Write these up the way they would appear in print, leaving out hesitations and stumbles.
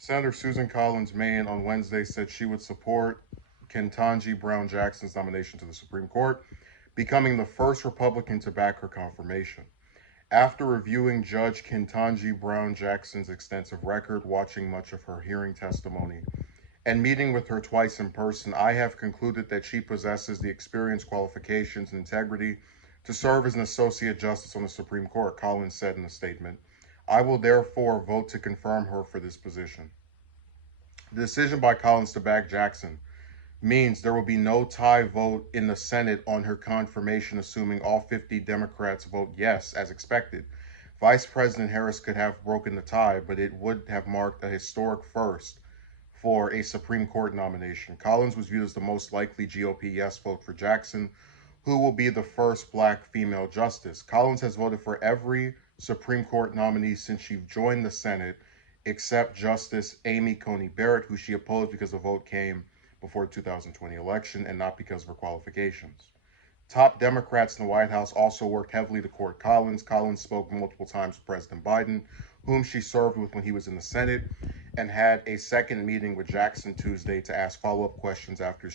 Senator Susan Collins Maine on Wednesday said she would support Ketanji Brown Jackson's nomination to the Supreme Court, becoming the first Republican to back her confirmation. After reviewing Judge Ketanji Brown Jackson's extensive record, watching much of her hearing testimony, and meeting with her twice in person, I have concluded that she possesses the experience, qualifications, and integrity to serve as an Associate Justice on the Supreme Court, Collins said in a statement. I will therefore vote to confirm her for this position. The decision by Collins to back Jackson means there will be no tie vote in the Senate on her confirmation, assuming all 50 Democrats vote yes, as expected. Vice President Harris could have broken the tie, but it would have marked a historic first for a Supreme Court nomination. Collins was viewed as the most likely GOP yes vote for Jackson, who will be the first black female justice. Collins has voted for every Supreme Court nominee since she joined the Senate, except Justice Amy Coney Barrett, who she opposed because the vote came before the 2020 election and not because of her qualifications. Top Democrats in the White House also worked heavily to court Collins. Collins spoke multiple times with President Biden, whom she served with when he was in the Senate, and had a second meeting with Jackson Tuesday to ask follow-up questions after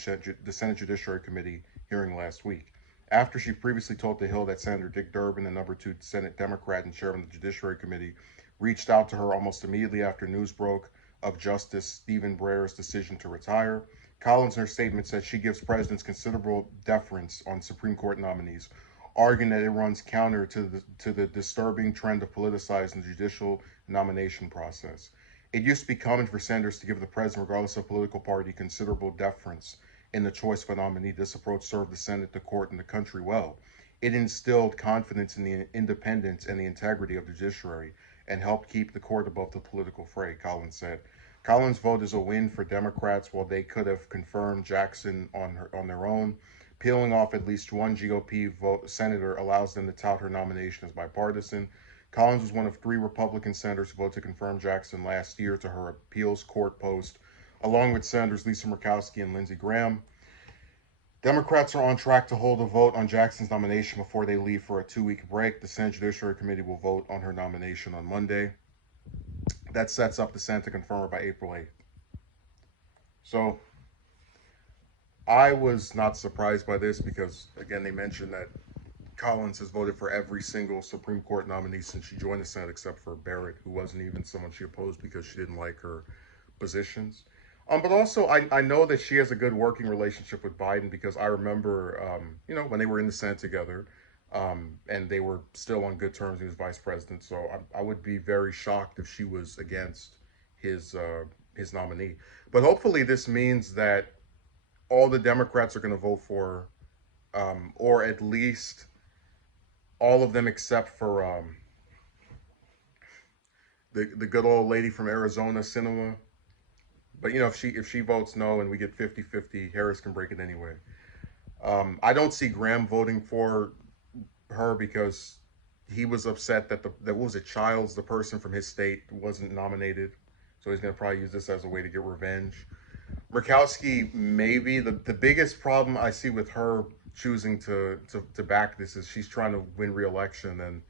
the Senate Judiciary Committee hearing last week. After she previously told The Hill that Senator Dick Durbin, the number 2 Senate Democrat and chairman of the Judiciary Committee, reached out to her almost immediately after news broke of Justice Stephen Breyer's decision to retire. Collins, in her statement, said she gives presidents considerable deference on Supreme Court nominees, arguing that it runs counter to the disturbing trend of politicizing the judicial nomination process. It used to be common for senators to give the president, regardless of political party, considerable deference in the choice of a nominee. This approach served the Senate, the court, and the country well. It instilled confidence in the independence and the integrity of the judiciary and helped keep the court above the political fray, Collins said. Collins' vote is a win for Democrats while they could have confirmed Jackson on their own. Peeling off at least one GOP senator allows them to tout her nomination as bipartisan. Collins was one of 3 Republican senators who voted to confirm Jackson last year to her appeals court post, along with Senators Lisa Murkowski and Lindsey Graham. Democrats are on track to hold a vote on Jackson's nomination before they leave for a 2-week break. The Senate Judiciary Committee will vote on her nomination on Monday. That sets up the Senate to confirm her by April 8th. So I was not surprised by this because, again, they mentioned that Collins has voted for every single Supreme Court nominee since she joined the Senate, except for Barrett, who wasn't even someone she opposed because she didn't like her positions. But also, I know that she has a good working relationship with Biden because I remember, when they were in the Senate together, and they were still on good terms. He was vice president, so I would be very shocked if she was against his nominee. But hopefully, this means that all the Democrats are going to vote for, or at least all of them except for the good old lady from Arizona, Sinema. But if she votes no and we get 50-50, Harris can break it anyway. I don't see Graham voting for her because he was upset that what was it, Childs, the person from his state, wasn't nominated. So he's going to probably use this as a way to get revenge. Murkowski, maybe. The biggest problem I see with her choosing to back this is she's trying to win re-election, and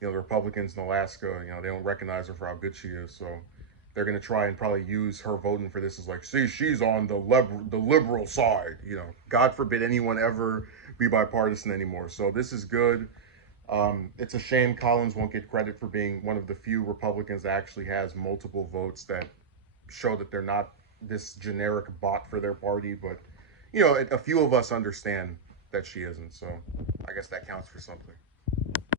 the Republicans in Alaska, they don't recognize her for how good she is. So they're going to try and probably use her voting for this as like, see, she's on the liberal side. God forbid anyone ever be bipartisan anymore. So this is good. It's a shame Collins won't get credit for being one of the few Republicans that actually has multiple votes that show that they're not this generic bot for their party. But, a few of us understand that she isn't. So I guess that counts for something.